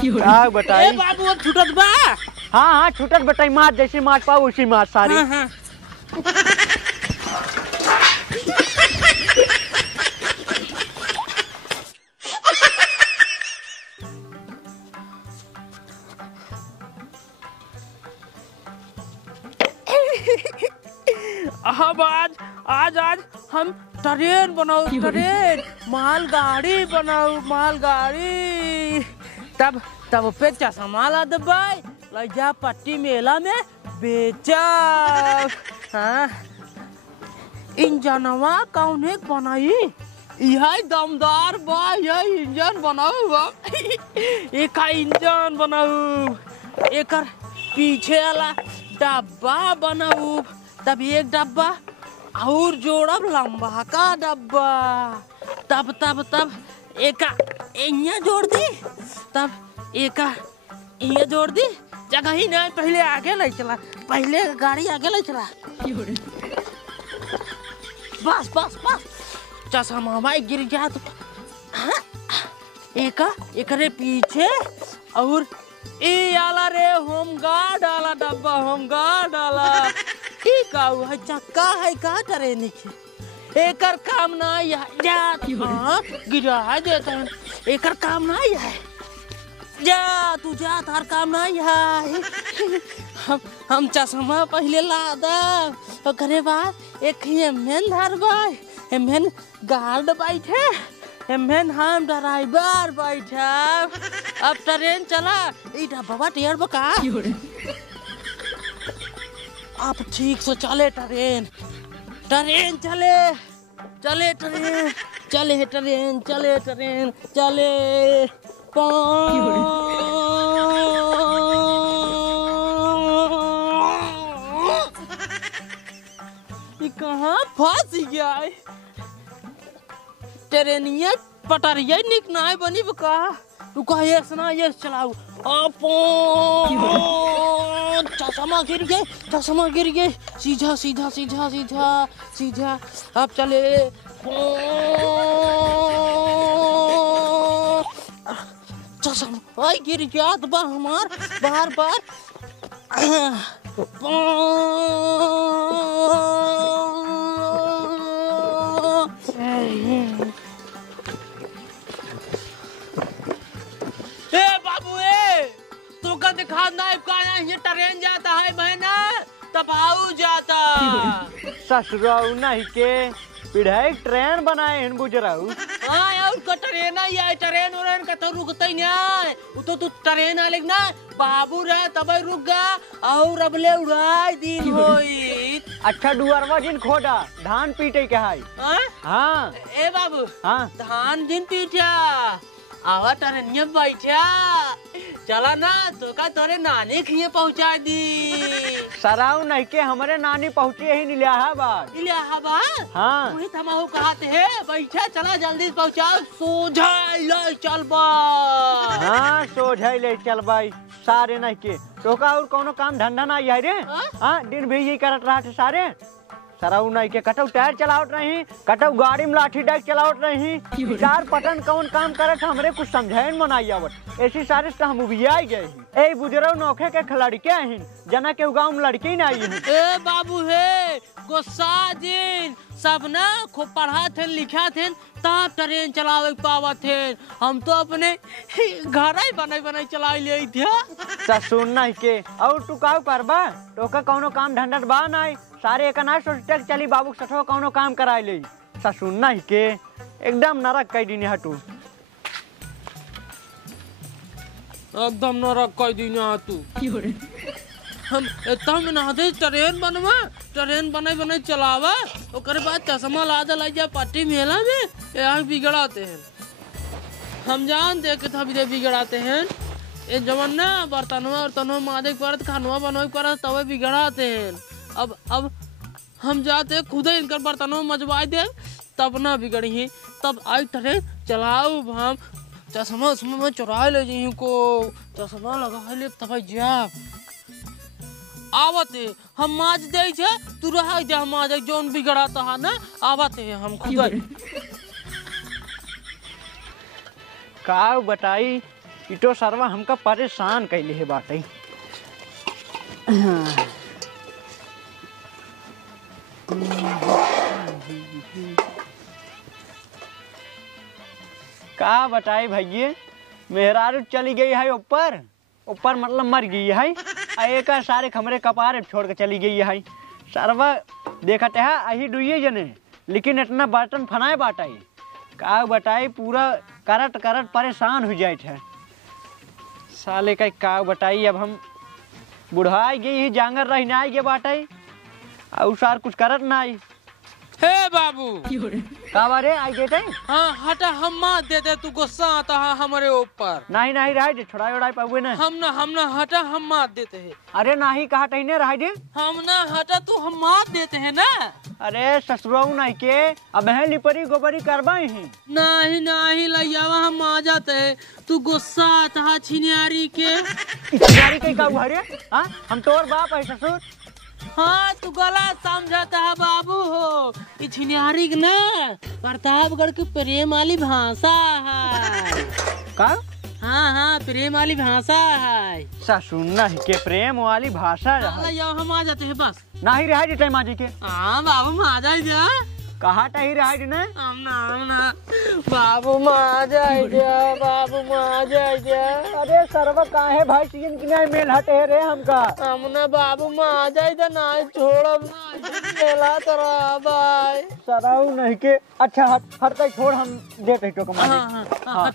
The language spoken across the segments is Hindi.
क्या बताई बाबू अब छूटत बा। हाँ हाँ छूटत बताई मार जैसी मार पाओ उसी मार सारी। हाँ, हाँ। अब आज हम ट्रेन बनाओ ट्रेन मालगाड़ी बनाओ मालगाड़ी तब पे चश्मा ला दबाई लजा पट्टी मेला में बेचा। हाँ इंजनवा कौन एक बनाई यह दमदार बा यह इंजन बनाऊ बा एक इंजन बनाऊ एक पीछे वाला डब्बा बनाऊ तब एक डब्बा और जोड़ब लंबा का डब्बा तब तब तब एक यहाँ जोड़ दी तब एक यहाँ जोड़ दी जगह ही नहीं पहले आगे ले चला पहले गाड़ी आगे ले चला बस बस बस चश्मा भाई गिर गया तो हाँ? एक रे पीछे और ए आला रे होम गार्ड आला डब्बा होम गार्ड आला ठीक है चक्का है का ट्रेन के एकर काम ना है जा हाँ गिरा है देता है एकर काम ना है जा तू जा तार काम ना है हम चश्मा पहले ला दे करे बाद एक एमएन धरबाई एमएन गार्ड बैठे एमएन हम ड्राइवर बैठा अब ट्रेन चला इटा बाबा टियर बका अब ठीक से चले ट्रेन ट्रेन चले चले ट्रेन चले ट्रेन चले ट्रेन चले कहाँ फंस गया ट्रेनिया पटरिया निक ना बनी बका तू कहे सुना ये चलाऊ चश्मा गिर गए सीधा सीधा सीधा सीधा सीधा अब चले चश्मा गिर गया बा हमार बार बार दिखा नाइफ का ये ट्रेन जाता है बहना तब आऊ जाता ससुराऊ नहीं के पिढ़ाई ट्रेन बनाए हैं गुजराऊ हाँ और का ट्रेन आई है ट्रेन उरेन का तो रुकता ही नहीं वो तो तू ट्रेन आले ना बाबू रहे तब रुक गया और अब ले उड़ाई दिन होई अच्छा डुअरवा जिन खोदा धान पीटे के हाई हाँ ए बाबू हाँ धान दिन पीटा आवा ट्रेन बैठा चला ना तो का तोरे नानी खिए पहुंचा दी सराऊ नहीं के हमारे नानी पहुंचे ही इलाहाबाद हाँ वही थमाऊ कहते हैं बैठा चला जल्दी पहुंचाओ सोझा ले चल बा हाँ सोझा ले चल बाई सारे नहीं के तो का और कोनो काम धंधा ना आई रे हाँ दिन भी यही करत रहा थे सारे सराऊ नहीं के कटौ टायर चलावट नहीं कटौ गाड़ी में लाठी डाक चलावट नहीं चार पटन कौन काम करत हमरे कुछ समझाइन मनाई आवत ऐसी सारे से हम उबिया गए ए बुजरौ नौखे के खिलाड़ी के आहिन जना के गांव में लड़की ना आई ए बाबू हे गुस्सा दिन सब ना खूब पढ़ा थे लिखा थे तब ट्रेन चलावे पावा थे हम तो अपने घर ही बनाई चलाई ले थे सुन नहीं के और तू का करबा तो का कोनो काम धंधा बा नहीं सारे एक ना सोचते चली बाबू सठो कोनो काम कराई ले सुन नहीं के एकदम नरक कई दिन हटू एकदम नरक कई दिन तू हम एकदम नहदे ट्रेन बनाई चलावा ओकर बाद चश्मा लादा लाई जा पट्टी मेला में यहाँ बिगड़ाते हैं हम जान दे के तभी बिगड़ाते हैं ये जमाना बर्तनवा मादे परत खानवा बनवाई परत तवे बिगड़ाते हैं अब हम जाते खुद इनकर बर्तनों मजवाई दे तब ना बिगड़ी ही तब आई ट्रेन चलाऊ हम चश्मा में चुरा ले जी को चश्मा लगा ले तब जा आवते हम माज दे छे तू रह जा माज जोन बिगड़ाता है ना आवते हम खुद का बताई ई तो सरवा हमका परेशान कैले है बाटे। का बताई भैया, मेहरारू चली गई है ऊपर ऊपर मतलब मर गई है। एक सारे खमरे कपारे छोड़ के चली गई है। सरवा देखते है अही दुइये जने, लेकिन इतना बर्तन फनाए बाटाई का बताई, पूरा करट करट परेशान हो जाए थे साले का बताई। अब हम बुढ़ाई गई ही जांगर रहने आई गे बाटाई और सार कुछ करत ना आई। हे बाबू का बारे आई गए थे? हाँ हटा, हम मार देते, तू गुस्सा आता है हमारे ऊपर। नहीं नहीं रह दे, छोड़ा उड़ाई पावे ना। हम ना हटा, हम मार देते हैं। अरे नहीं कहा टहने रह दे। हम ना हटा तू, हम मार देते हैं ना। अरे ससुराऊ नहीं के अब है लिपरी गोबरी करवाई ही। नहीं लैयावा, हम आ जाते हैं। तू गुस्सा आता है छिनियारी के। छिनियारी के का हुआ? हाँ हम तोर बाप है ससुर। हाँ तू गलत समझाता है बाबू हो। ये छिनियारी ना प्रतापगढ़ की प्रेम वाली भाषा है। का? हाँ प्रेम वाली भाषा है। ससुर नहीं के प्रेम वाली भाषा है। हम आ जाते हैं बस। नहीं रह दे माजी के। हाँ बाबू आ जाए। कहा टही रह दे ना। हम बाबू आ जाए, बाबू आ जाए। अरे सरवा काहे भाई चीन की नहीं मेल हटे रे हमका। हमने बाबू आ जाए ना, छोड़ब ना करा भाई। सराऊ नहीं के अच्छा हट तक छोड़, हम देते तो कमा। हट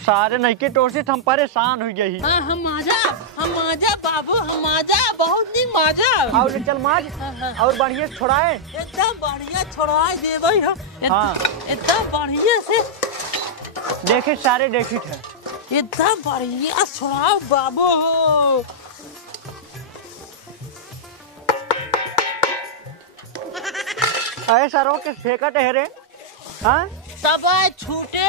सारे नहीं के तो से हम परेशान हो गई। हम आजा बाबू, हम आजा, बहुत दिन आजा। और चल माज और बढ़िया छोड़ाए, एकदम बढ़िया छोड़ा दे भाई। हाँ एकदम बढ़िया से देखे सारे देखी थे, एकदम बढ़िया छोड़ा बाबू हो। अरे सरो के फेंकट है रे। हाँ सब छूटे।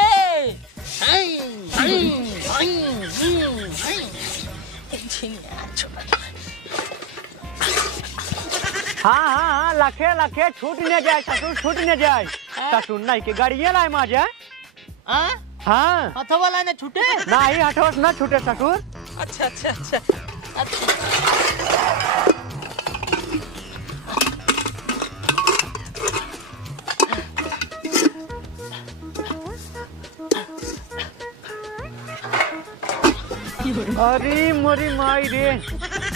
हाँ लखे छूट न जाए ससुर, छूट न जाए ससुर नहीं के गाड़िया लाए माजे। हाँ हथवा लाने छूटे नहीं, हटोस न छूटे ससुर। अच्छा। अरे मोरी माई रे,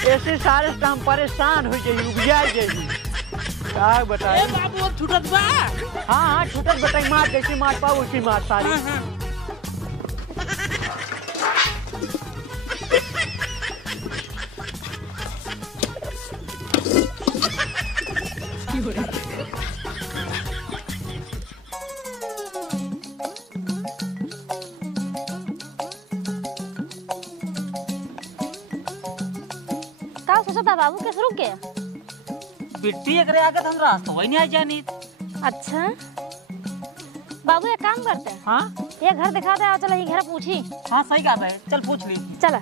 ऐसे सारे से हम परेशान हो जाइए, उबिया जाइए। क्या बताए बाबू छूटत बा। हाँ छूटत बताई, मार जैसी मार पाओ उसी मार सारी। बाबू कैसे रुक गया? बिट्टी एकरे आगे हम रास्ता वही नहीं आ जानी। अच्छा बाबू एक काम करते हैं। हाँ ये घर दिखा दे, चलो ये घर पूछी। हाँ सही कहा भाई, चल पूछ ली। चला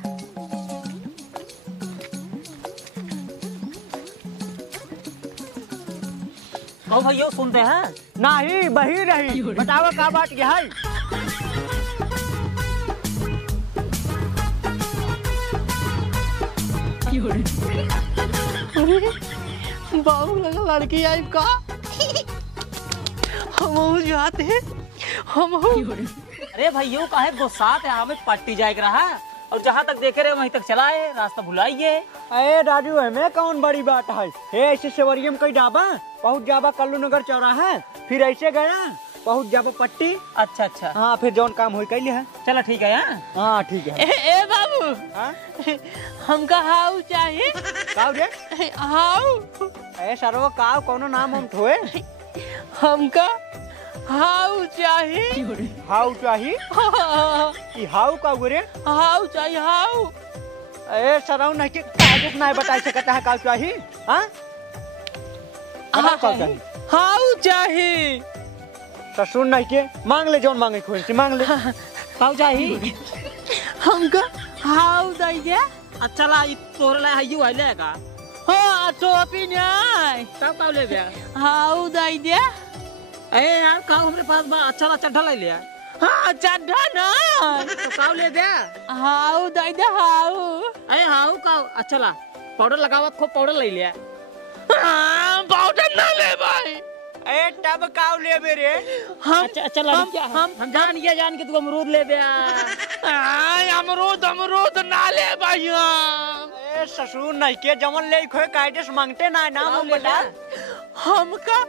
तो भैया सुनते हैं? नहीं बही रही, बताओ का बात क्या है? बाबू लगा लड़की आई का। हम जाते हैं हम। अरे भैया काहे गुस्सात है, हमें पट्टी जाए रहा और जहाँ तक देखे रहे वहीं तक चला है, रास्ता भुलाइए। अरे राजू हमें कौन बड़ी बात है, ऐसे सेवरियम कई डाबा पहुँच जाबा कल्लू नगर चौराहा, फिर ऐसे गया पहुँच जाबा पट्टी। अच्छा हाँ फिर जौन काम हो कैली है। चलो ठीक है। हाँ ठीक है। ए बाबू हमका हाउ चाहिए। काऊ रे? हाउ। ए सरवा काऊ कोनो नाम हम थोए? हमका हाउ चाहिए। हाउ चाहिए? ई हाउ का रे? हाउ चाहिए हाउ। ए सरव नहीं के कागज नहीं बता सकता है काऊ चाहिए। हाँ हाउ चाहिए। ससुर नहीं के मांग ले, जौन मांगे खोल से मांग ले। हाउ चाहिए हमका हाउ दे दे। अच्छा ला तोरे ला हयू आइले का। हां टोपी नहीं सब काउ ले गया। हाउ दे दे। ए यार काउ हमरे पास बा, अच्छा ला चड्ढा ले लिया। हाँ चड्ढा ना तो काव ले दे। हाउ दाई दे हाउ अरे हाउ काव अच्छा ला पाउडर लगावा खूब पाउडर ले लिया। पाउडर ना ले भाई ए टब काव ले रे हम अच्छा अच्छा ला क्या हम जान के तू अमरूद ले बे। अमरूद ना ले भाई ए ससुर नहीं के जमन ले खोए काइटेस मांगते ना नाम बता। हमका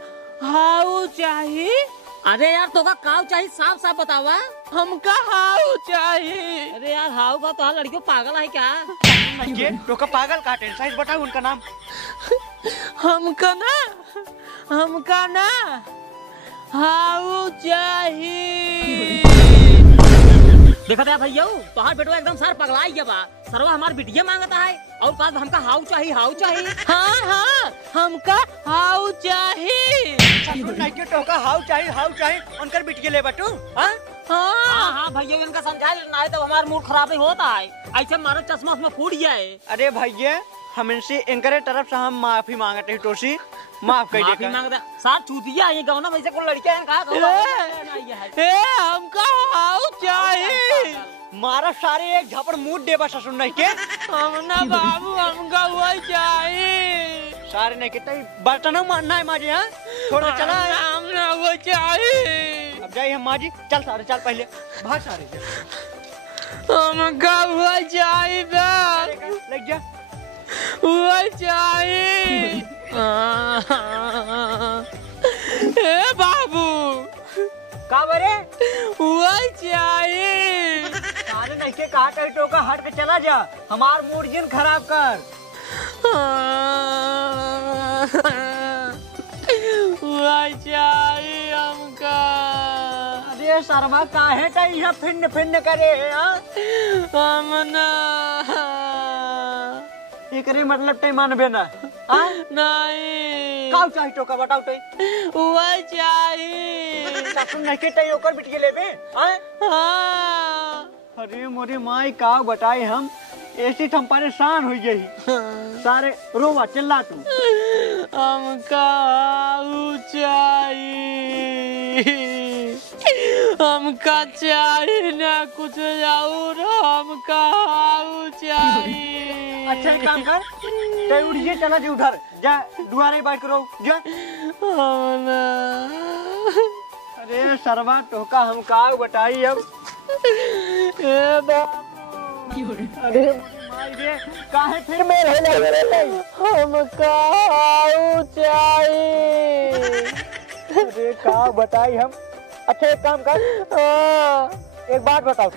हाउ चाहिए। अरे यार तो का काव चाहिए साफ साफ बतावा। हमका हाउ चाहिए। अरे यार हाउ का तो लड़कियों पागल है क्या? नहीं के तो का पागल काटे साइज बताओ उनका नाम। हमका ना हाउ चाहिए। देखा था भैया तोहार बेटवा एकदम सर पगला गया बा। सरवा हमार बिटिया मांगता है और कहा हमका हाउ चाहिए। हाँ हमका हाउ चाहिए। ससुर नहीं के तो का हाउ चाहिए उनकर बिटिया ले बटू। हाँ भैया इनका समझा ना तो हमारा मूड खराब ही होता है। ऐसे मारो चश्मा उसमें फूट गया है। अरे भैया हम इनसे इनकरे तरफ से हम माफी मांगते हैं टोसी माफ कर माफी मांगता साथ चूतिया ये गाँव ना वैसे कोई लड़कियां हैं कहा हमका हाउ चाहिए। मारा सारे एक झापड़ मुंह देबा ससुर नहीं के। हमना बाबू हमका वही चाहिए। सारे नहीं के बर्तन मारना है माजी। हाँ थोड़ा चला हमना वो चाहिए। अब जाइए हम माजी चल सारे चल पहले भाग सारे हमका वो चाहिए लग जा वो चाहिए। ए बाबू का बरे वो चाहिए। सारे नहीं के कहा कहीं टोका हट के चला जा हमार मूड जिन खराब कर। वो चाहिए हमका। अरे शर्मा काहे टा यहाँ फिन करे हमना एकरे मतलब टाइम मानबे ना। नहीं काव चाहिए टोका बताओ तो वो चाहिए। ससुर नहीं के टाइम ओकर बिटिया लेबे। हाँ अरे मोरी माई काव बताए हम ऐसी हम परेशान हो गई। सारे रोवा चिल्ला तू। हमका हाउ चाहिए। हमका चाहिए ना कुछ और हमका हाउ चाहिए। अच्छा एक काम कर ते उड़िए चला जी उधर जा दुआरे बैठ करो जा। अरे सरवा टोका हम काव बताई अब। ए अरे माई रे काहे फिर में रहले हमका हाउ चाहिए। अरे काव बताई हम। अच्छा एक काम कर एक बात बताओ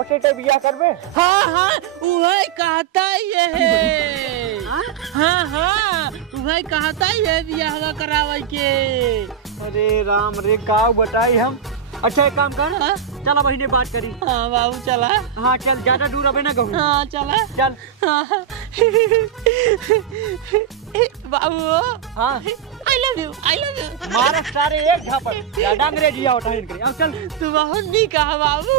उसे ते बियाह करबे। हाँ वही कहता ये है। हाँ वही कहता ये बियाह करावे के। अरे राम रे काव बताई हम। अच्छा एक काम कर चला बहिने बात करी। हाँ बाबू चला। हाँ चल ज्यादा दूर अबे ना कहूँ। हाँ चला चल बाबू हाँ आई लव यू मारा सारे एक झापड़ ज्यादा अंग्रेजी आओ टाइन करे। अब चल तू बहुत नहीं कहा बाबू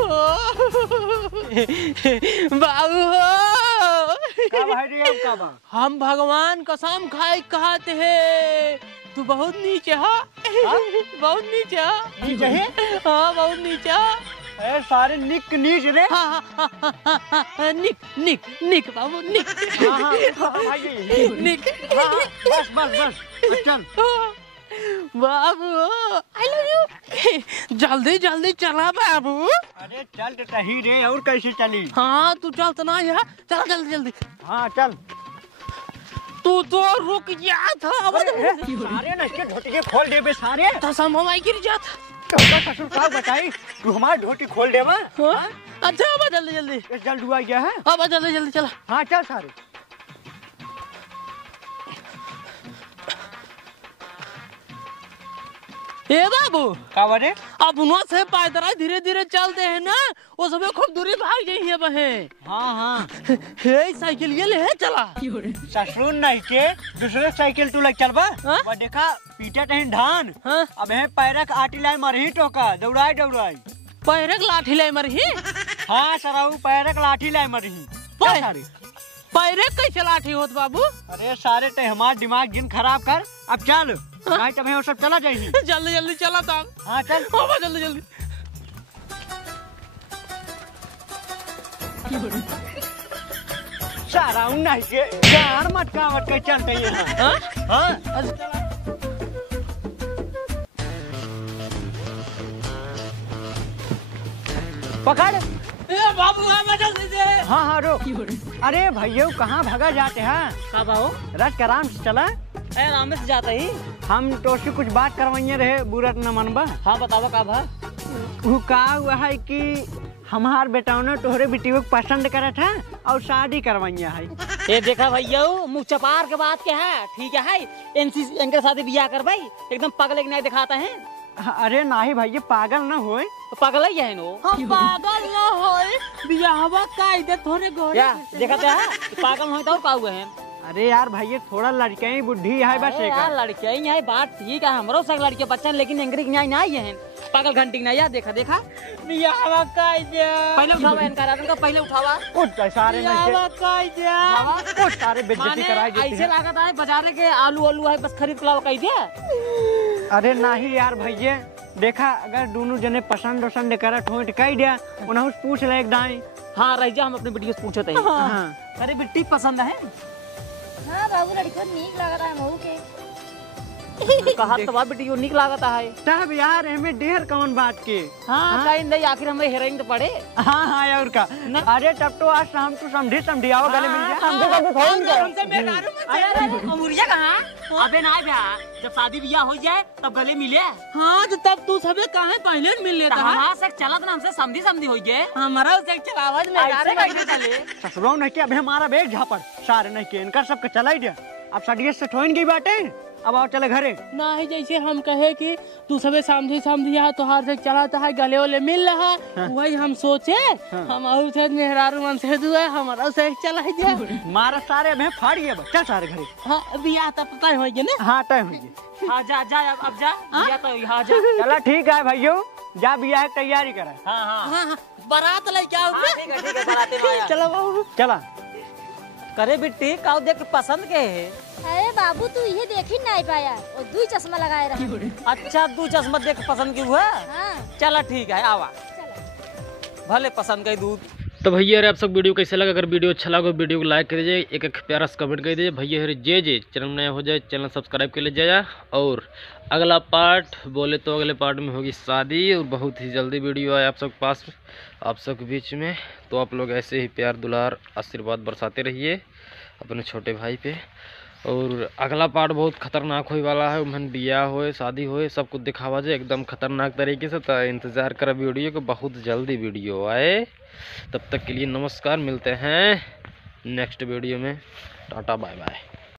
का भाई रे अब का बा हम भगवान कसम खाए कहते हैं तू बहुत नीचे है। बहुत नीचे है। नीचे है। हाँ बहुत नीचे है। ए सारे निक नीच रे। हाँ निक बाबू निक। हाँ भाई निक बस चल बाबू आई लव यू। जल्दी चला बाबू। अरे चल तो सही रे और कैसे चली। हाँ तू चल तो ना यार चल जल्दी। हाँ चल तू तो रुक गया था। सारे ना के धोती के खोल देबे सारे तो समय गिर जाता। ससुर का बताई तू हमारी धोती खोल देवा। अच्छा अब जल्दी जल्द हुआ गया है। अब जल्दी चला। हाँ चल सारे ए बाबू का बरे अब उन्हों से पैदल धीरे धीरे चलते हैं ना वो सब खूब दूरी भाग जाइए बहे। हाँ हे साइकिल ये ले चला। ससुर नहीं के दूसरे साइकिल तू लग चलबा। वो देखा पीटे तहिन धान। अब है पैरक आटी लाई मरही टोका दौड़ाई पैरक लाठी लाई मरही। हाँ सराऊ पैरक लाठी लाई मरही। पैरक कैसे लाठी होत बाबू। अरे सारे ते हमार दिमाग जिन खराब कर अब चल नहीं तब वो सब चला जाएगी। जल्दी चला तब। हाँ चल जल्दी सारा उ नहीं के जान मटकावट के चलते हैं। हाँ? हाँ पकड़। ए बाबू आ बचा दीजिए। हाँ हाँ रुक। अरे भैया कहाँ भगा जाते हैं? का भाऊ? रट के आराम से चला। ए आराम से जाता ही। हम तो से कुछ बात करवाइए रहे, बुरत न मनबा। हाँ बतावा का भा? वो का हुआ है कि हमार बेटा ने तोहरे बेटियों को पसंद करा था और शादी करवाइया है। ये देखा भैया मुँह चपार के बात क्या है, ठीक है इनके साथ बियाह कर भाई, एकदम पागल एक नहीं दिखाता है। अरे नहीं भैया पागल न होए। तो पागल ही है नो। हम पागल न होए, बियाहवा कायदे थोड़े गोरे। या देखा तो है पागल होए तो का हुए हैं। अरे यार भैया थोड़ा लड़के ही बुद्धि है बस एक। यार लड़के ही है बात ठीक है, हमरो सब लड़के बच्चा लेकिन अंग्रेज नहीं है पागल घंटी नहीं यार। देखा देखा बियाहवा कायदे पहले उठावा इनका रात का पहले उठावा। उठ सारे बियाहवा कायदे उठ सारे बेइज्जती कराए देते ऐसे हैं। लागत है बाजार के आलू आलू है बस खरीद लाओ कह दे। अरे नहीं यार भैया देखा अगर दोनों जने पसंद वसंद करा ठोट कह दिया उन्हें पूछ ले एक दाई। हाँ रह जा हम अपने बेटी से पूछते हैं। हाँ। अरे बेटी पसंद है? हाँ बाबू लड़की नीक लग रहा है महू के। कहा तो बात बेटी को निक लागता है। तब यार हमें देर कौन बात के। हाँ कहीं नहीं आखिर हमें हेरोइन तो पड़े। हाँ हाँ और का। अरे तब तो आज शाम तो समझी आओ गले मिल जाए। अमुरिया कहाँ? अबे ना भैया जब शादी ब्याह हो जाए तब गले मिले। हाँ तो तब तू सबे कहाँ पहले मिल लेता है। हमारा से चला तो हमसे समझी हो गए। हमारा उसे आवाज में चले ससुराल नहीं के अभी हमारा बेग झापड़ सारे नहीं के इनका सबके चला ही दिया। अब सडिये से ठोइन गई बाटे अब आओ चले घरे। ना ही जैसे हम कहे कि तू सबे समझी तो हार से चलाता है गले वाले मिल रहा। वही हम सोचे हम और से मेहरारू मन से दुआ हमारा से चला ही दिया। मारा सारे अभी फाड़ गए बच्चा सारे घरे। हाँ बियाह तब तय हो गया ना। हाँ तय हुई। हाँ जा जा अब जा बियाह तो यहाँ जा। चला ठीक है भैया जा बियाह की तैयारी करे। हाँ बारात लेके आओ। ठीक है बाराती में आया। चलो बाबू चला। करे बेटी काऊ देख पसंद के है। अरे बाबू तू ये देख ही नहीं पाया और दू चश्मा लगाए रहा। अच्छा तू चश्मा देख पसंद क्यों हुआ? हाँ चला ठीक है आवा भले पसंद का दूध। तो भैया अरे आप सब वीडियो कैसा लगा? अगर वीडियो अच्छा लगा वीडियो को लाइक कर दीजिए, एक प्यारा सा कमेंट कर दीजिए। भैया अरे जे चैनल नया हो जाए चैनल सब्सक्राइब कर लीजिएगा। और अगला पार्ट बोले तो अगले पार्ट में होगी शादी और बहुत ही जल्दी वीडियो आए आप सब पास आप सब के बीच में। तो आप लोग ऐसे ही प्यार दुलार आशीर्वाद बरसाते रहिए अपने छोटे भाई पे। और अगला पार्ट बहुत खतरनाक होने वाला है, उमन बियाह होए शादी होए सब कुछ दिखावा जाए एकदम खतरनाक तरीके से। तो इंतज़ार कर वीडियो को, बहुत जल्दी वीडियो आए। तब तक के लिए नमस्कार, मिलते हैं नेक्स्ट वीडियो में। Tata bye bye.